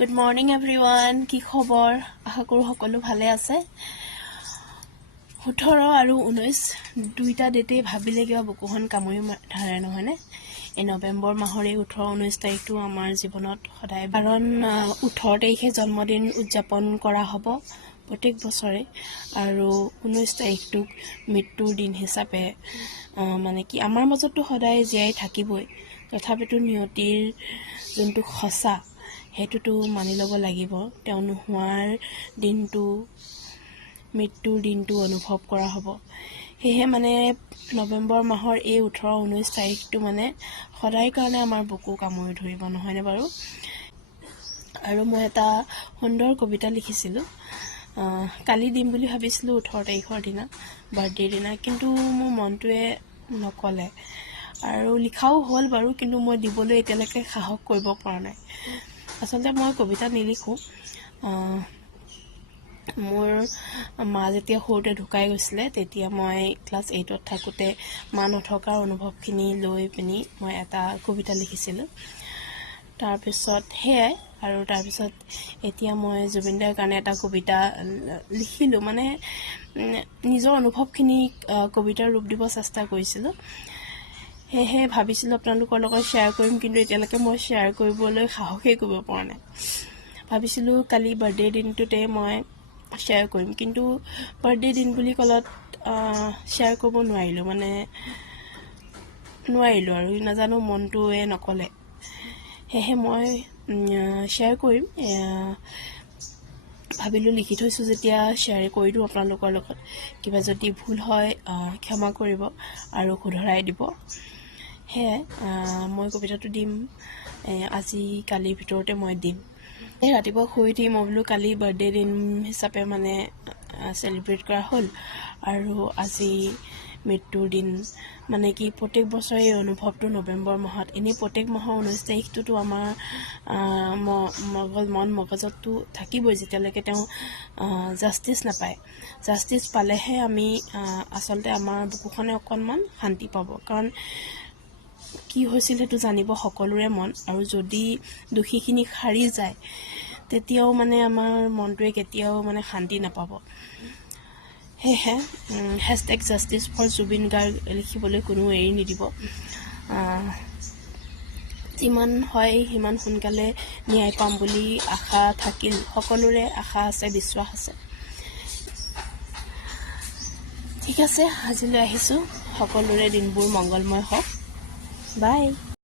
Good morning everyone. কি খবৰ? আশা কৰো সকলো ভালে আছে। 18 আৰু 19 দুইটা ডেটে ভাবিলে কিবা বুকুখন কামুৰি ধৰে নহয় নে? এই নৱেম্বৰ মাহৰ 18 19 তাৰিখটো আমাৰ জীৱনত সদায় কাৰণ 18 তাৰিখে জন্মদিন উদযাপন কৰা হ'ব প্ৰত্যেক বছৰে আৰু 19 তাৰিখটোক মৃত্যুৰ দিন হিচাপে মানে কি আমাৰ মাজতো সদায় জীয়াই থাকিবই তথাপিতো নিয়তিৰ যোনটো খচা হেতুটো মানি ল'ব লাগিব তেওঁ নোহোৱাৰ দিনটো মৃত্যুৰ দিনটো অনুভৱ কৰা হ'ব হেহে মানে নৱেম্বৰ মাহৰ এই 18 19 তাৰিখটো মানে সদায় কাৰণে আমাৰ বুকু কামুৰি ধৰিব নহয়নে বাৰু আৰু মই এটা সুন্দৰ কবিতা লিখিছিলোঁ কালি দিম বুলি ভাবিছিলোঁ 18 তাৰিখৰ দিনা বাৰ্থডে দিনা কিন্তু মোৰ মনটোৱে নকলে আৰু লিখাও হ'ল বাৰু কিন্তু মই দিবলৈ এতিয়ালৈকে সাহস কৰিব পৰা নাই আচলতে মই কবিতা নিলিখো মোৰ মা যেতিয়া সৰুতে ঢুকাই গৈছিলে তেতিয়া মই ক্লাছ 8ত থাকোতে মা নথকাৰ অনুভৱখিনি লৈ পিনি মই এটা কবিতা লিখিছিলোঁ তাৰপিছত হেয়াই আৰু তাৰপিছত এতিয়া মই জুবিনদাৰ কাৰণে এটা কবিতা লিখিলোঁ মানে নিজৰ অনুভৱখিনি কবিতাৰ ৰূপ দিব চেষ্টা কৰিছিলোঁ হেহে ভাবিছিলোঁ আপোনালোকৰ লগত শ্বেয়াৰ কৰিম কিন্তু এতিয়ালৈকে মই শ্বেয়াৰ কৰিবলৈ সাহসেই কৰিব পৰা নাই ভাবিছিলোঁ কালি বাৰ্থডে দিনটোতে মই শ্বেয়াৰ কৰিম কিন্তু বাৰ্থডে দিন বুলি কলত শ্বেয়াৰ কৰিব নোৱাৰিলোঁ আৰু নাজানো মনটোৱে নকলে হেহে মই শ্বেয়াৰ কৰিম ভাবিলোঁ লিখি থৈছোঁ যেতিয়া শ্বেয়াৰ কৰি দিওঁ আপোনালোকৰ লগত কিবা যদি ভুল হয় ক্ষমা কৰিব আৰু শুধৰাই দিব হেয়াই মই কবিতাটো দিম আজি কালিৰ ভিতৰতে মই দিম এই ৰাতিপুৱা শুই উঠি মই বোলো কালি বাৰ্থডে দিন হিচাপে মানে চেলিব্ৰেট কৰা হ'ল আৰু আজি মৃত্যুৰ দিন মানে কি প্ৰত্যেক বছৰে এই অনুভৱটো নৱেম্বৰ মাহত এনেই প্ৰত্যেক মাহৰ 19 তাৰিখটোতো আমাৰ মন মগজতটো থাকিবই যেতিয়ালৈকে তেওঁ জাষ্টিচ নাপায় জাষ্টিচ পালেহে আমি আচলতে আমাৰ বুকুখনে অকণমান শান্তি পাব কাৰণ কি হৈছিল সেইটো জানিব সকলোৰে মন আৰু যদি দোষীখিনি সাৰি যায় তেতিয়াও মানে আমাৰ মনটোৱে কেতিয়াও মানে শান্তি নাপাব হেহে #justice4Jubin Garg লিখিবলৈ কোনো এৰি নিদিব যিমান হয় সিমান সোনকালে ন্যায় পাম বুলি আশা থাকিল সকলোৰে আশা আছে বিশ্বাস আছে ঠিক আছে আজিলৈ আহিছোঁ সকলোৰে দিনবোৰ মংগলময় হওক বাই